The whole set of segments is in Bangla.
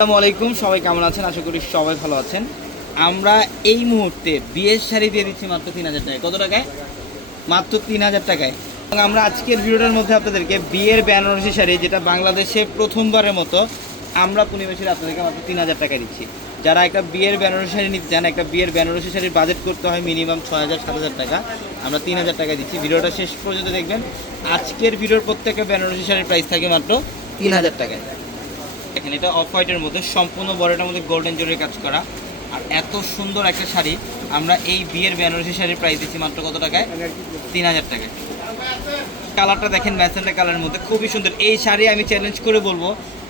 আসসালামু আলাইকুম, সবাই কেমন আছেন? আশা করি সবাই ভালো আছেন। আমরা এই মুহূর্তে বিয়ের শাড়ি দিয়ে দিচ্ছি মাত্র তিন হাজার টাকায়। কত টাকায়? মাত্র তিন হাজার টাকায়। এবং আমরা আজকের ভিডিওটার মধ্যে আপনাদেরকে বিয়ের বেনারসি শাড়ি, যেটা বাংলাদেশে প্রথমবারের মতো আমরা পূর্ণিমাসের আপনাদেরকে মাত্র তিন হাজার টাকায় দিচ্ছি। যারা একটা বিয়ের বেনারসি শাড়ি নিতে চান, একটা বিয়ের বেনারসি শাড়ির বাজেট করতে হয় মিনিমাম ছয় হাজার, সাত হাজার টাকা। আমরা তিন হাজার টাকায় দিচ্ছি। ভিডিওটা শেষ পর্যন্ত দেখবেন। আজকের ভিডিওর প্রত্যেকটা বেনারসি শাড়ির প্রাইস থাকে মাত্র তিন হাজার টাকায়। দেখেন, এটা অফ হোয়াইটের মধ্যে, সম্পূর্ণ বড়টার মধ্যে গোল্ডেন জরির কাজ করা। আর এত সুন্দর একটা শাড়ি, আমরা এই বিয়ের বেনারসি শাড়ির প্রাইস দিচ্ছি মাত্র কত টাকায়? তিন হাজার টাকায়। কালারটা দেখেন ম্যাসেন্টা কালারের মধ্যে, খুবই সুন্দর। এই শাড়ি আমি চ্যালেঞ্জ করে বলব,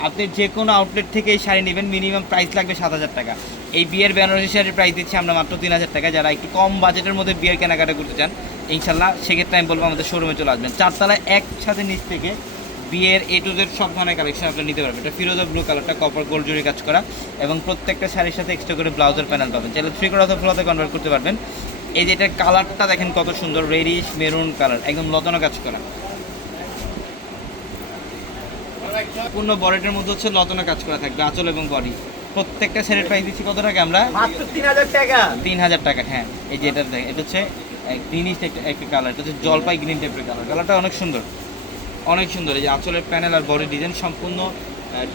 আপনি যে কোনো আউটলেট থেকে এই শাড়ি নেবেন মিনিমাম প্রাইস লাগবে সাত হাজার টাকা। এই বিয়ের বেনারসি শাড়ির প্রাইস দিচ্ছি আমরা মাত্র তিন হাজার টাকা যারা একটু কম বাজেটের মধ্যে বিয়ের কেনাকাটা করতে চান, ইনশাল্লাহ সেক্ষেত্রে আমি বলব আমাদের শোরুমে চলে আসবেন। চারতলায় একসাথে নিচ থেকে বিয়ের এ টু জেড সব ধরনের কালেকশন আপনি নিতে পারবেন। এটা ফিরোজা ব্লু কালারটা কপার গোল্ড জুড়ে কাজ করা এবং প্রত্যেকটা শাড়ির সাথে এক্সট্রা করে ব্লাউজের প্যানেল পাবেন। চাইলে থ্রি কোড অথবা ফ্লোতে কনভার্ট করতে পারবেন। এই যে এটার কালারটা দেখেন কত সুন্দর রেডিশ মেরুন কালার একদম লতানো কাজ করা। পূর্ণ বডিটার মধ্যে হচ্ছে লতানো কাজ করা থাকবে আঁচল এবং বডি প্রত্যেকটা শাড়ির প্রাইস দিচ্ছি কত টাকা আমরা? তিন হাজার টাকা। তিন হাজার টাকা হ্যাঁ। এই যে এটা এটা হচ্ছে গ্রিনিশ একটা কালার এটা হচ্ছে জলপাই গ্রিন টাইপের কালার কালারটা অনেক সুন্দর। অনেক সুন্দর। এই যে আঁচলের প্যানেল আর বডি ডিজাইন সম্পূর্ণ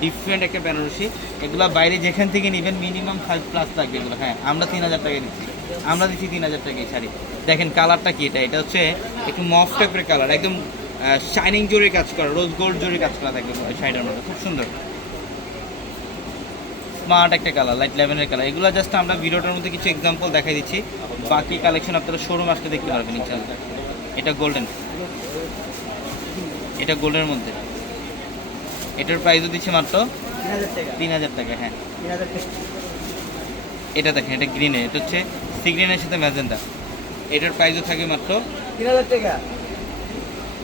ডিফারেন্ট একটা বেনারসি। এগুলো বাইরে যেখান থেকে নেবেন মিনিমাম ফাইভ প্লাস থাকবে এগুলো। হ্যাঁ আমরা তিন হাজার টাকা দিচ্ছি। আমরা দিচ্ছি তিন হাজার টাকা এই শাড়ি। দেখেন কালারটা কি এটা? এটা হচ্ছে একটু মফ টাইপের কালার একদম শাইনিং জোরে কাজ করা রোজ গোল্ড জোরে কাজ করা থাকবে শাড়িটার মধ্যে। খুব সুন্দর। স্মার্ট একটা কালার লাইট লেভেনের কালার এগুলো জাস্ট আমরা ভিডিওটার মধ্যে কিছু এক্সাম্পল দেখাই দিচ্ছি। বাকি কালেকশন আপনারা শোরুম আসলে দেখতে পারবেন এটা গোল্ডেন এটা গোল্ডের মধ্যে। এটার প্রাইসও দিচ্ছে মাত্র তিন হাজার টাকা। তিন হাজার টাকা হ্যাঁ। এটা দেখেন এটা গ্রিনে এটা হচ্ছে সি গ্রিনের সাথে ম্যাজেন্ডা এটার প্রাইসও থাকে মাত্র তিন হাজার টাকা।